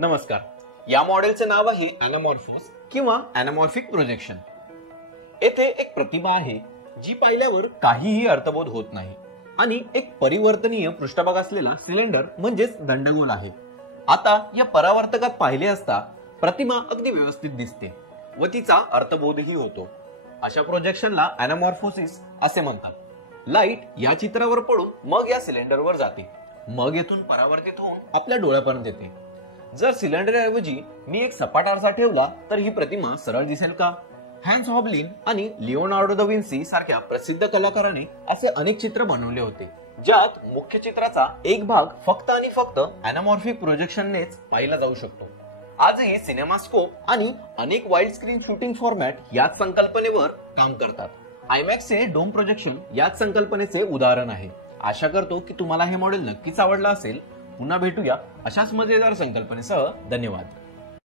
नमस्कार. या मॉडेलचे नाव आहे अॅनामॉर्फोस किंवा अॅनामॉर्फिक प्रोजेक्शन. येथे एक प्रतिमा आहे जी पाहिल्यावर काहीही अर्थबोध होत नाही आणि एक परिवर्तनीय पृष्ठभाग असलेला सिलेंडर म्हणजेच दंडगोल आहे. आता या परावर्तकात पाहिले असता प्रतिमा अगदी व्यवस्थित दिसते व तिचा अर्थबोधही होतो. अशा प्रोजेक्शनला अॅनामॉर्फोसिस असे म्हणतात. लाईट या चित्रावर पडून मग या सिलेंडरवर जाते, मग येथून परावर्तित होऊन आपल्या डोळ्यापर्यंत येते. जर सिलेंडर ऐवजी मी एक सपाट आरसा ठेवला तर ही प्रतिमा सरळ दिसेल का? हॅन्स हॉबलिन आणि लिओनार्डो दा विन्सी सारख्या प्रसिद्ध कलाकारांनी असे अनेक चित्र बनवले होते ज्यात मुख्य चित्राचा एक भाग फक्त आणि फक्त अॅनामॉर्फिक प्रोजेक्शननेच पाहिला जाऊ शकतो. आजही सिनेमास्कोप आणि अनेक वाईड स्क्रीन शूटिंग फॉर्मॅट याच संकल्पनेवर काम करतात. आयमॅक्सचे डोम प्रोजेक्शन याच संकल्पनेचे उदाहरण आहे. आशा करतो की तुम्हाला हे मॉडेल नक्कीच आवडलं असेल. पुन्हा भेटूया अशाच मजेदार संकल्पनेसह. धन्यवाद.